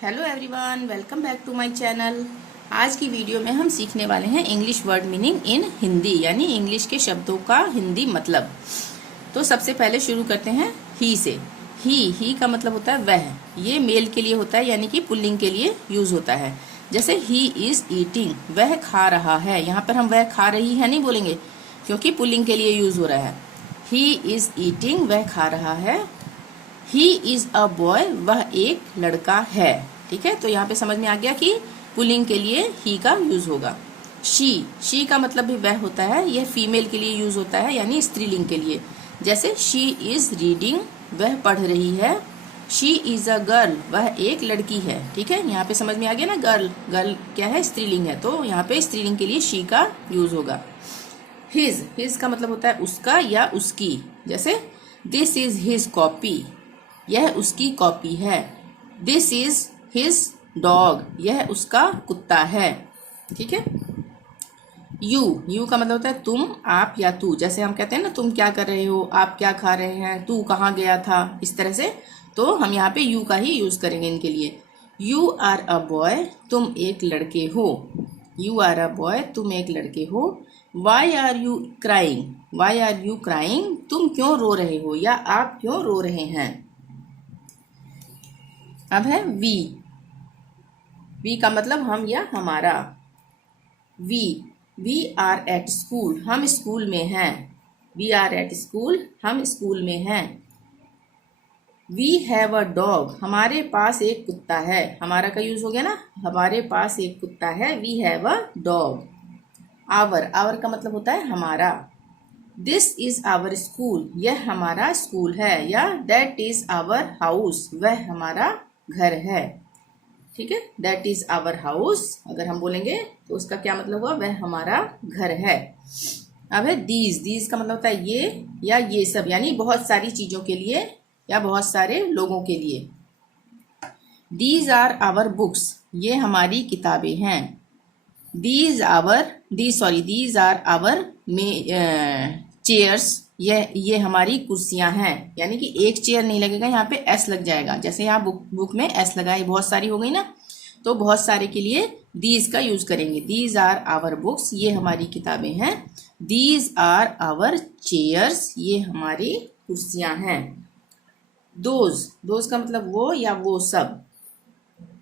Hello everyone, welcome back to my channel. आज की video में हम सीखने वाले हैं English word meaning in Hindi, यानी इंग्लिश के शब्दों का हिंदी मतलब। तो सबसे पहले शुरू करते हैं ही से। ही का मतलब होता है वह। ये मेल के लिए होता है, यानी कि पुल्लिंग के लिए यूज होता है। जैसे ही इज ईटिंग, वह खा रहा है। यहाँ पर हम वह खा रही है नहीं बोलेंगे, क्योंकि पुल्लिंग के लिए यूज हो रहा है। ही इज ईटिंग, वह खा रहा है। ही इज अ बॉय, वह एक लड़का है। ठीक है, तो यहाँ पे समझ में आ गया कि पुल्लिंग के लिए ही का यूज होगा। शी का मतलब भी वह होता है, यह फीमेल के लिए यूज होता है, यानी स्त्रीलिंग के लिए। जैसे शी इज रीडिंग, वह पढ़ रही है। शी इज अ गर्ल, वह एक लड़की है। ठीक है, यहाँ पे समझ में आ गया ना, गर्ल क्या है, स्त्रीलिंग है, तो यहाँ पे स्त्रीलिंग के लिए शी का यूज होगा। हिज का मतलब होता है उसका या उसकी। जैसे दिस इज हिज कॉपी, यह उसकी कॉपी है। दिस इज हिज डॉग, यह उसका कुत्ता है। ठीक है, यू का मतलब होता है तुम, आप या तू। जैसे हम कहते हैं ना, तुम क्या कर रहे हो, आप क्या खा रहे हैं, तू कहाँ गया था, इस तरह से। तो हम यहाँ पे यू का ही यूज करेंगे इनके लिए। यू आर अ बॉय, तुम एक लड़के हो। यू आर अ बॉय, तुम एक लड़के हो। Why are you crying, why are you crying, तुम क्यों रो रहे हो या आप क्यों रो रहे हैं। अब है वी का मतलब हम या हमारा। वी आर एट स्कूल, हम स्कूल में हैं। वी आर एट स्कूल, हम स्कूल में हैं। वी हैव अ डॉग, हमारे पास एक कुत्ता है। हमारा का यूज हो गया ना, हमारे पास एक कुत्ता है। We have a dog. Our का मतलब होता है हमारा। दिस इज आवर स्कूल, यह हमारा स्कूल है। या दैट इज आवर हाउस, वह हमारा घर है। ठीक है, दैट इज आवर हाउस अगर हम बोलेंगे तो उसका क्या मतलब हुआ, वह हमारा घर है। अब है दीज का मतलब होता है ये या ये सब, यानी बहुत सारी चीजों के लिए या बहुत सारे लोगों के लिए। दीज आर आवर बुक्स, ये हमारी किताबें हैं। दीज आर आवर चेयर्स, ये हमारी कुर्सियां हैं। यानी कि एक चेयर नहीं लगेगा, यहाँ पे एस लग जाएगा। जैसे यहाँ बुक में एस लगाई, बहुत सारी हो गई ना, तो बहुत सारे के लिए दीज का यूज करेंगे। दीज आर आवर बुक्स, ये हमारी किताबें हैं। दीज आर आवर चेयर्स, ये हमारी कुर्सियां हैं। दोज का मतलब वो या वो सब।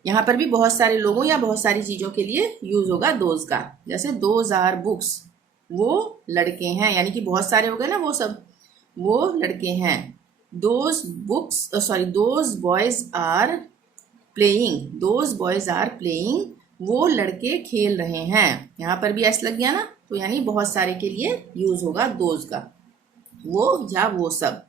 यहाँ पर भी बहुत सारे लोगों या बहुत सारी चीजों के लिए यूज होगा दोज का। जैसे दोज आर बुक्स, वो लड़के हैं, यानी कि बहुत सारे हो गए ना वो सब, वो लड़के हैं। Those boys are playing, those boys are playing, वो लड़के खेल रहे हैं। यहाँ पर भी एस लग गया ना, तो यानी बहुत सारे के लिए यूज होगा दोज का, वो या वो सब।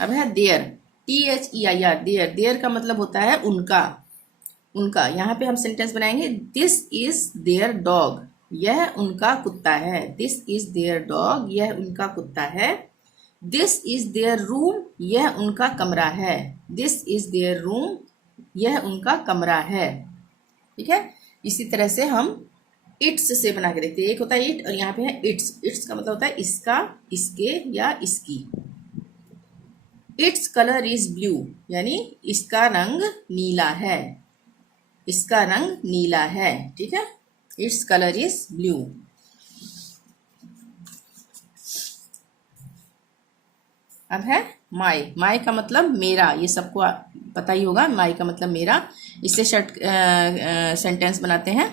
अब है देयर, THEIR, देयर का मतलब होता है उनका। यहाँ पे हम सेंटेंस बनाएंगे, दिस इज देयर डॉग, यह उनका कुत्ता है। दिस इज देयर डॉग, यह उनका कुत्ता है। दिस इज देयर रूम, यह उनका कमरा है। दिस इज देयर रूम, यह उनका कमरा है। ठीक है, इसी तरह से हम इट्स से बना के देखते हैं। एक होता है इट और यहाँ पे है इट्स का मतलब होता है इसका, इसके या इसकी। इट्स कलर इज ब्लू, यानी इसका रंग नीला है। इसका रंग नीला है। ठीक है, इट्स कलर इज ब्लू। अब है माई का मतलब मेरा, ये सबको पता ही होगा। माई का मतलब मेरा। इससे सेंटेंस बनाते हैं।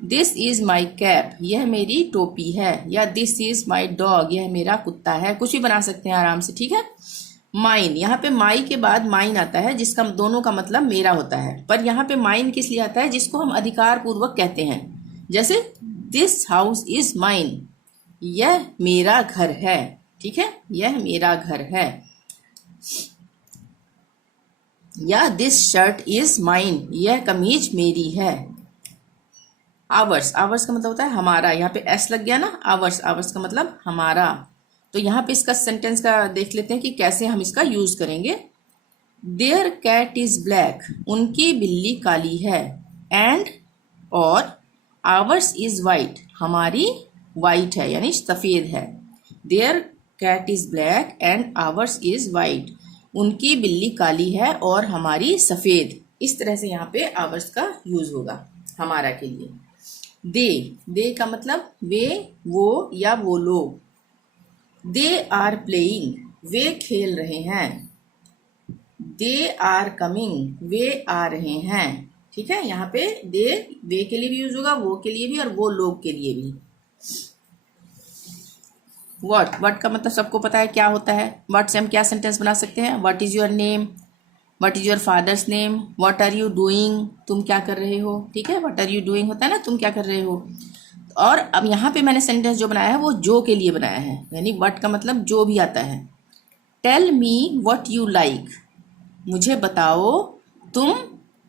दिस इज माई कैप, यह मेरी टोपी है। या दिस इज माई डॉग, यह मेरा कुत्ता है। कुछ भी बना सकते हैं आराम से। ठीक है, माइन, यहाँ पे माई के बाद माइन आता है, जिसका दोनों का मतलब मेरा होता है। पर यहाँ पे माइन किस लिए आता है, जिसको हम अधिकार पूर्वक कहते हैं। जैसे दिस हाउस इज माइन, यह मेरा घर है। ठीक है, यह मेरा घर है। या दिस शर्ट इज माइन, यह कमीज मेरी है। आवर्स का मतलब होता है हमारा। यहाँ पे एस लग गया ना, आवर्स का मतलब हमारा। तो यहाँ पे इसका सेंटेंस का देख लेते हैं कि कैसे हम इसका यूज करेंगे। देयर कैट इज ब्लैक, उनकी बिल्ली काली है। एंड और आवर्स इज वाइट, हमारी वाइट है, यानी सफेद है। Their cat is black and ours is white, उनकी बिल्ली काली है और हमारी सफेद। इस तरह से यहाँ पे आवर्स का यूज होगा हमारा के लिए। दे का मतलब वे, वो या वो लोग। दे आर प्लेइंग, वे खेल रहे हैं। दे आर कमिंग, वे आ रहे हैं। ठीक है, यहाँ पे दे वे के लिए भी यूज होगा, वो के लिए भी और वो लोग के लिए भी। व्हाट का मतलब सबको पता है क्या होता है। व्हाट से हम क्या सेंटेंस बना सकते हैं। What is your name, what is your father's name, what are you doing, तुम क्या कर रहे हो। ठीक है, व्हाट आर यू डूइंग होता है ना, तुम क्या कर रहे हो। और अब यहाँ पे मैंने सेंटेंस जो बनाया है वो जो के लिए बनाया है, यानी व्हाट का मतलब जो भी आता है। Tell me what you like, मुझे बताओ तुम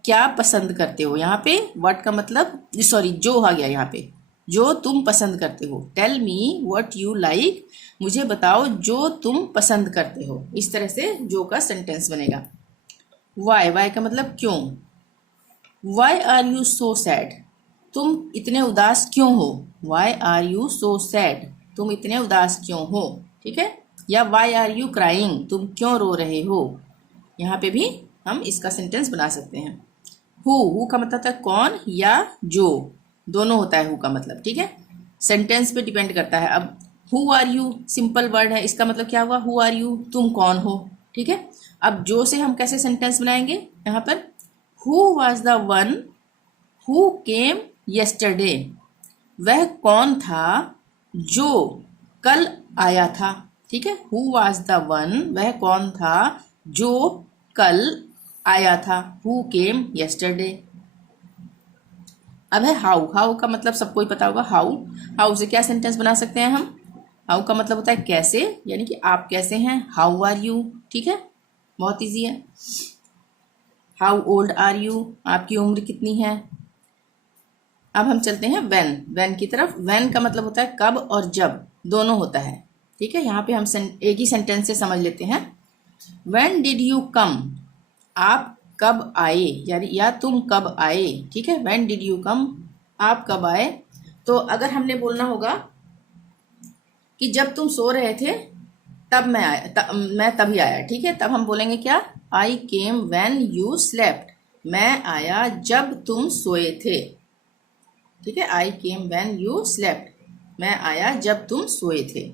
क्या पसंद करते हो। यहाँ पे व्हाट का मतलब सॉरी जो आ गया यहाँ पे, जो तुम पसंद करते हो। Tell me what you like, मुझे बताओ जो तुम पसंद करते हो। इस तरह से जो का सेंटेंस बनेगा। वाई का मतलब क्यों। Why are you so sad, तुम इतने उदास क्यों हो। Why are you so sad, तुम इतने उदास क्यों हो। ठीक है, या वाई आर यू क्राइंग, तुम क्यों रो रहे हो। यहाँ पे भी हम इसका सेंटेंस बना सकते हैं। हु का मतलब होता है कौन या जो, दोनों होता है हु का मतलब। ठीक है, सेंटेंस पे डिपेंड करता है। अब who are you simple word है, इसका मतलब क्या हुआ, हु आर यू, तुम कौन हो। ठीक है, अब जो से हम कैसे सेंटेंस बनाएंगे। यहाँ पर who was the one who came yesterday, वह कौन था जो कल आया था। ठीक है, हु वॉज द वन, वह कौन था जो कल आया था। Who came yesterday. अब है हाउ का मतलब सबको ही पता होगा। हाउ से क्या सेंटेंस बना सकते हैं हम। हाउ का मतलब होता है कैसे, यानी कि आप कैसे हैं। हाउ आर यू, ठीक है, बहुत इजी है। हाउ ओल्ड आर यू, आपकी उम्र कितनी है। अब हम चलते हैं व्हेन की तरफ। व्हेन का मतलब होता है कब और जब, दोनों होता है। ठीक है, यहाँ पे हम एक ही सेंटेंस से समझ लेते हैं। व्हेन डिड यू कम, आप कब आए, यानी या तुम कब आए। ठीक है, व्हेन डिड यू कम, आप कब आए। तो अगर हमने बोलना होगा कि जब तुम सो रहे थे तब मैं आया, मैं तभी आया। ठीक है, तब हम बोलेंगे क्या, आई केम व्हेन यू स्लेप्ट, मैं आया जब तुम सोए थे। ठीक है, आई केम व्हेन यू स्लेप्ट, मैं आया जब तुम सोए थे।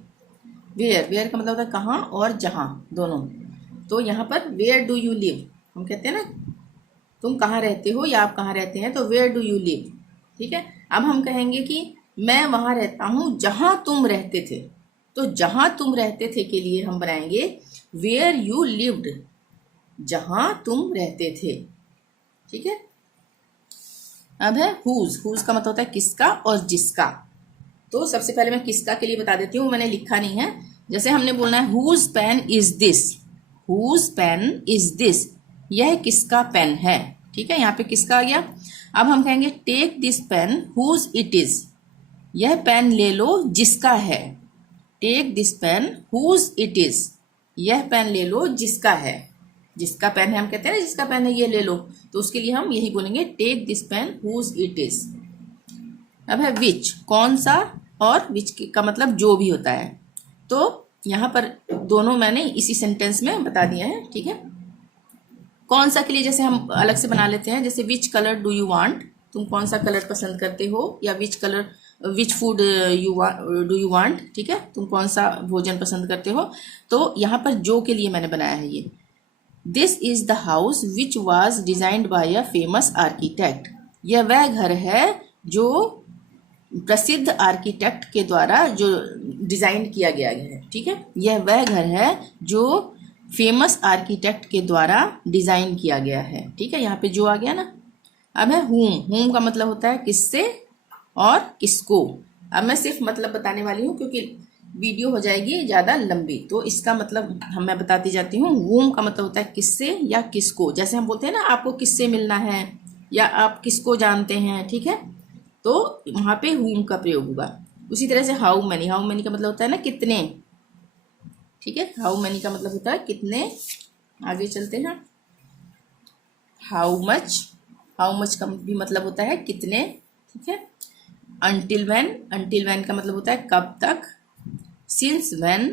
वेयर का मतलब होता है कहाँ और जहाँ, दोनों। तो यहाँ पर वेयर डू यू लिव, हम कहते हैं ना तुम कहाँ रहते हो या आप कहाँ रहते हैं, तो वेयर डू यू लिव। ठीक है, अब हम कहेंगे कि मैं वहां रहता हूं जहां तुम रहते थे, तो जहां तुम रहते थे के लिए हम बनाएंगे वेयर यू लिव्ड, जहां तुम रहते थे। ठीक है, अब है हुज का मतलब होता है किसका और जिसका। तो सबसे पहले मैं किसका के लिए बता देती हूँ, मैंने लिखा नहीं है। जैसे हमने बोलना है whose pen is this, whose pen is this, यह किसका पेन है। ठीक है, यहाँ पे किसका आ गया। अब हम कहेंगे take this pen whose it is, यह पेन ले लो जिसका है। Take this pen whose it is, यह पेन ले लो जिसका है। जिसका पेन है हम कहते हैं ना जिसका पेन है ये ले लो, तो उसके लिए हम यही बोलेंगे take this pen whose it is. अब है विच, कौन सा, और विच का मतलब जो भी होता है। तो यहाँ पर दोनों मैंने इसी सेंटेंस में बता दिया है। ठीक है, कौन सा के लिए जैसे हम अलग से बना लेते हैं, जैसे which colour do you want, तुम कौन सा कलर पसंद करते हो, या which food do you want. ठीक है, तुम कौन सा भोजन पसंद करते हो। तो यहाँ पर जो के लिए मैंने बनाया है ये, this is the house which was designed bye a famous architect, यह वह घर है जो प्रसिद्ध आर्किटेक्ट के द्वारा जो डिजाइन किया गया है। ठीक है, यह वह घर है जो फेमस आर्किटेक्ट के द्वारा डिजाइन किया गया है। ठीक है, यहाँ पे जो आ गया ना। अब है हुम का मतलब होता है किससे और किसको। अब मैं सिर्फ मतलब बताने वाली हूँ क्योंकि वीडियो हो जाएगी ज्यादा लंबी, तो इसका मतलब मैं बताती जाती हूँ। हुम का मतलब होता है किससे या किसको। जैसे हम बोलते हैं ना आपको किससे मिलना है या आप किसको जानते हैं। ठीक है, तो वहां पे हुम का प्रयोग होगा। उसी तरह से हाउ मैनी का मतलब होता है ना कितने। ठीक है, हाउ मैनी का मतलब होता है कितने। आगे चलते हैं, हाउ मच का भी मतलब होता है कितने। ठीक है, अंटिल व्हेन का मतलब होता है कब तक। सिंस व्हेन,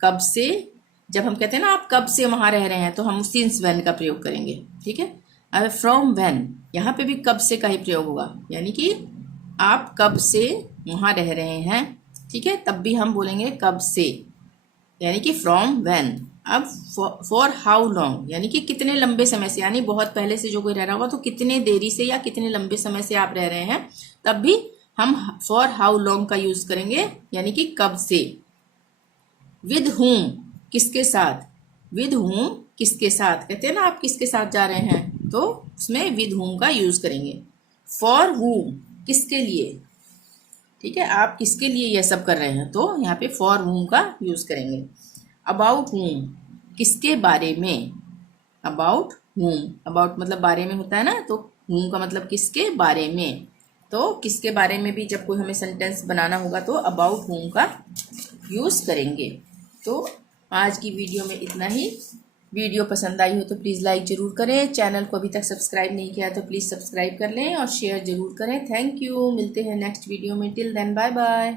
कब से। जब हम कहते हैं ना आप कब से वहां रह रहे हैं तो हम सिंस व्हेन का प्रयोग करेंगे। ठीक है, अब फ्रॉम व्हेन, यहाँ पे भी कब से का ही प्रयोग होगा, यानी कि आप कब से वहाँ रह रहे हैं, ठीक है, तब भी हम बोलेंगे कब से, यानी कि फ्रॉम व्हेन। अब फॉर हाउ लॉन्ग, यानी कि कितने लंबे समय से, यानी बहुत पहले से जो कोई रह रहा होगा तो कितने देरी से या कितने लंबे समय से आप रह रहे हैं, तब भी हम फॉर हाउ लॉन्ग का यूज करेंगे, यानी कि कब से। विद हुम, किसके साथ, विद हुम किसके साथ, कहते हैं ना आप किसके साथ जा रहे हैं, तो उसमें विद हुम का यूज करेंगे। फॉर हुम, किसके लिए, ठीक है, आप किसके लिए यह सब कर रहे हैं, तो यहाँ पे फॉर हुम का यूज करेंगे। अबाउट हुम, किसके बारे में, अबाउट हुम, अबाउट मतलब बारे में होता है ना, तो हुम का मतलब किसके बारे में, तो किसके बारे में भी जब कोई हमें सेंटेंस बनाना होगा तो अबाउट हुम का यूज करेंगे। तो आज की वीडियो में इतना ही। वीडियो पसंद आई हो तो प्लीज़ लाइक ज़रूर करें, चैनल को अभी तक सब्सक्राइब नहीं किया तो प्लीज़ सब्सक्राइब कर लें और शेयर ज़रूर करें। थैंक यू, मिलते हैं नेक्स्ट वीडियो में, टिल देन बाय बाय।